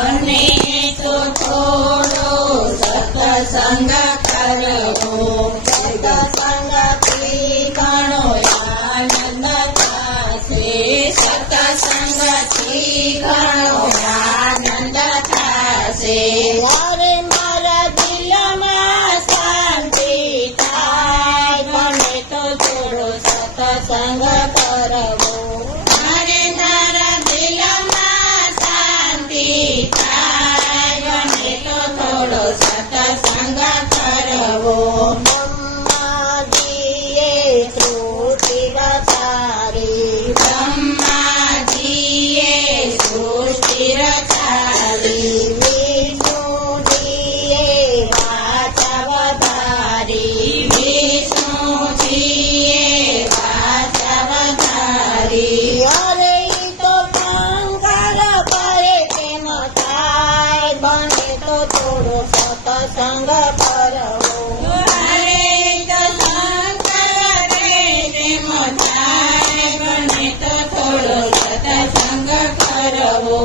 મને તો થોડો સત્સંગ કરવો, સત્સંગથી ઘણો આનંદ થશે, સત્સંગથી ઘણો આનંદ થશે. અરે મારા દિલમાં શાંતિ થાય, મને તો થોડો સત્સંગ કરવો. મારે તારા દિલમાં શાંતિ થાય, મને તો થોડો સત્સંગ કરવો. બ્રહ્માજીએ સૃષ્ટિ રચારી, બ્રહ્માજીએ સૃષ્ટિ રચારી, વિષ્ણુજીએ વાચા વધારી, વિષ્ણુજીએ વાચા વધારી. અરે ઈ તો શંકર કરે તેમ થાય, બને તો થોડો સત્સંગ કરવો. અરે તો શંકર રે તેમ થાય, બને તો થોડો સત્સંગ કરવો.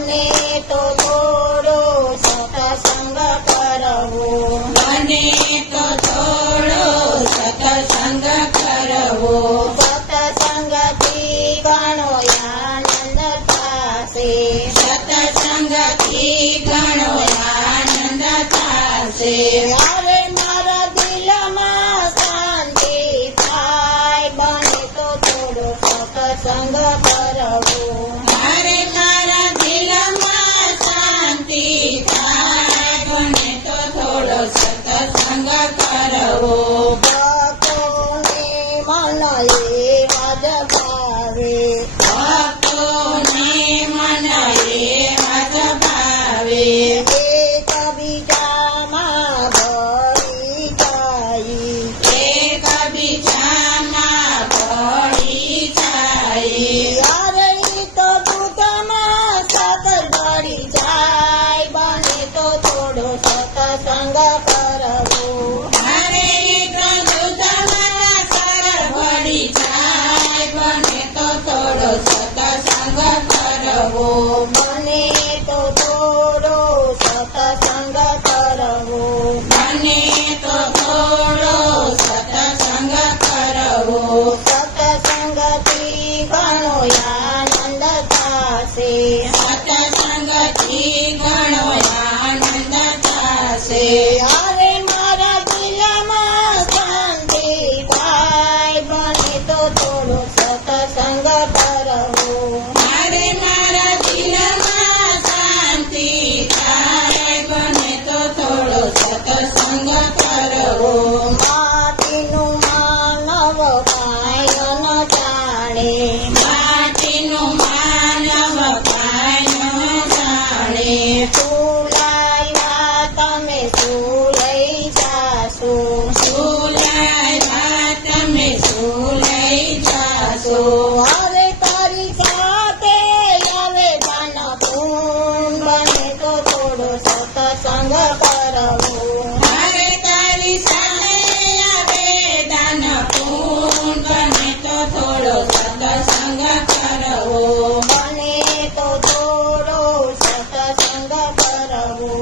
મને તો થોડો સત્સંગ કરવો. મને તો થોડો સત્સંગ કરવો. સત્સંગથી ઘણો આનંદ થશે, સત્સંગથી ઘણો આનંદ થશે. અરે મારા દિલમાં શાંતિ થાય, બને તો થોડો સત્સંગ કરવો. મારે મારા દિલમાં શાંતિ થાય, બને તો થોડો સત્સંગ કરવો. ભક્તોને મન એવા જ ભાવે, ભક્તોને મન એવા જ ભાવે, એકબીજામાં ભળી જાય, એકબીજામાં ભળી જાય. અરે ઈ તો દૂધમાં સાકર ભળી જાય, બને તો થોડો સત્સંગ કરવો. મારે તો દૂધમાં સાકર ભળી જાય, બને તો થોડો સત્સંગ કરવો. મને તો થોડો સત્સંગ કરવો. મને તો થોડો સત્સંગ કરવો. સત્સંગથી ઘણો આનંદ થશે, સત્સંગથી ઘણો આનંદ થશે. અરે મારા દિલમાં શાંતિ થાય, બને તો થોડો સત્સંગ કરવો. મારે મારા દિલમાં શાંતિ થાય, બને તો થોડો સત્સંગ કરવો. માટીનું માનવ કાંઈ ન જાણે, માટીનું માનવ કાંઈ ન જાણે. સુલાયા તમે સુલઈ જાશો, સુલાયા તમે સુલઈ જાશો. અરે તારી સાથે આવે દાન પૂન, બને તો થોડો સત્સંગ કરવો. મારે તારી સાથે આવે દાન પૂન, બને તો થોડો સત્સંગ કરવો. મને તો થોડો સત્સંગ કરવો.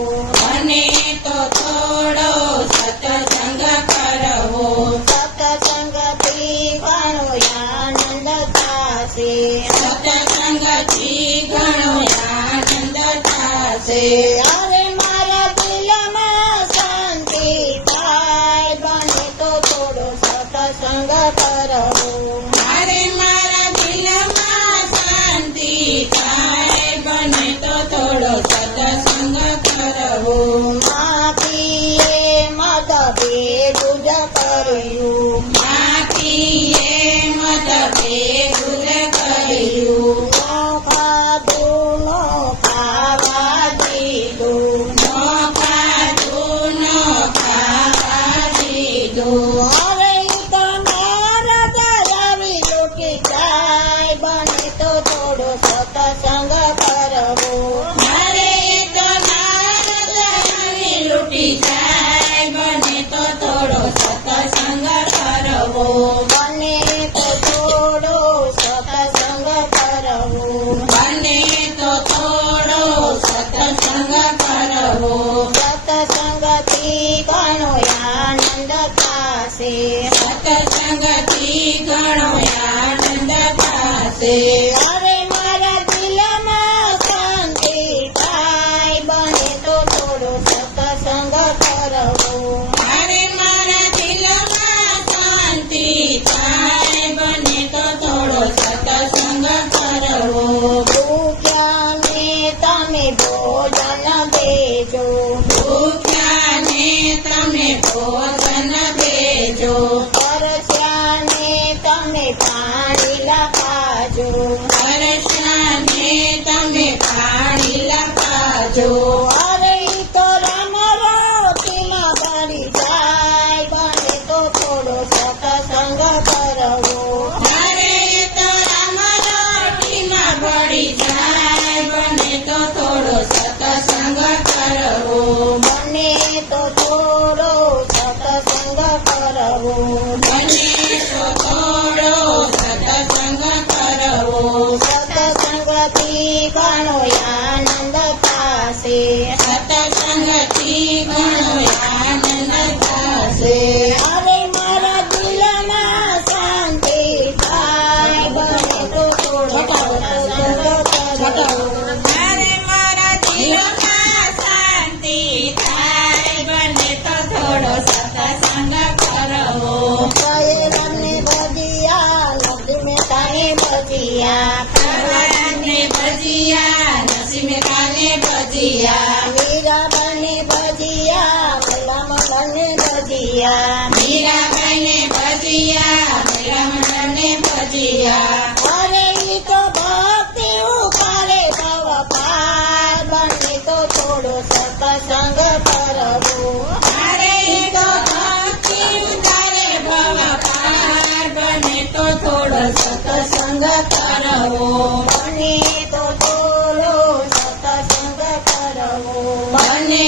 મને તો થોડો સત્સંગ કરવો. સત્સંગથી ઘણો આનંદ થશે, સત્સંગથી ઘણો આનંદ થશે. અરે મારા દિલમાં શાંતિ થાય, બને તો થોડો સત્સંગ કરવો. મારે મારા દિલમાં શાંતિ થાય, બને તો થોડો સત્સંગ કરવો. માતીએ મત ભેગું જ કર્યું, માટીએ મત ભેગું જ કર્યું. ખાધું નો ખાવા દીધું, ભોજન દેજો. ભૂખ્યાને તમે ભોજન દેજો. તરસ્યાને તમે પાણી લખાજો. તરસ્યાને તમે પાણી લખાજો. અરે ઈ તો રામ રોટીમાં બળી જાય, બને તો થોડો સત્સંગ કરવો. અરે એ તો રામ રોટીમાં બળી જાય, બને તો થોડો સત્સંગ કરવો. બને તો થોડો સત્સંગ કરવો. બને તો થોડો સત્સંગ કરવો. સત્સંગથી ઘણો આનંદ થશે. સત્સંગથી ઘણો આનંદ થશે. અરે મારા દિલમાં શાંતિ થાય, બને તો થોડો સત્સંગ કરવો. અરે મારા દિલમાં શાંતિ થાય, બને તો થોડો સત્સંગ કરવો. સૈરમને ભજીયા, લક્ષ્મી કાને ભજીયા, પ્રહલાદને ભજીયા, નરસિંહને ભજીયા, મીરાબાને ભજીયા, ભલામણને ભજીયા. મીરાબાઈને ભજીયા, બ્રાહ્મણને ભજીયા. અરે ઈ તો ભક્તિ ઉપાડે ભવ પાર, બને તો થોડો સત્સંગ કરવો. અરે એ તો ભક્તિ ઉતારે ભવ પાર, બને તો થોડો સત્સંગ કરવો. બને તો થોડો સત્સંગ કરવો. બને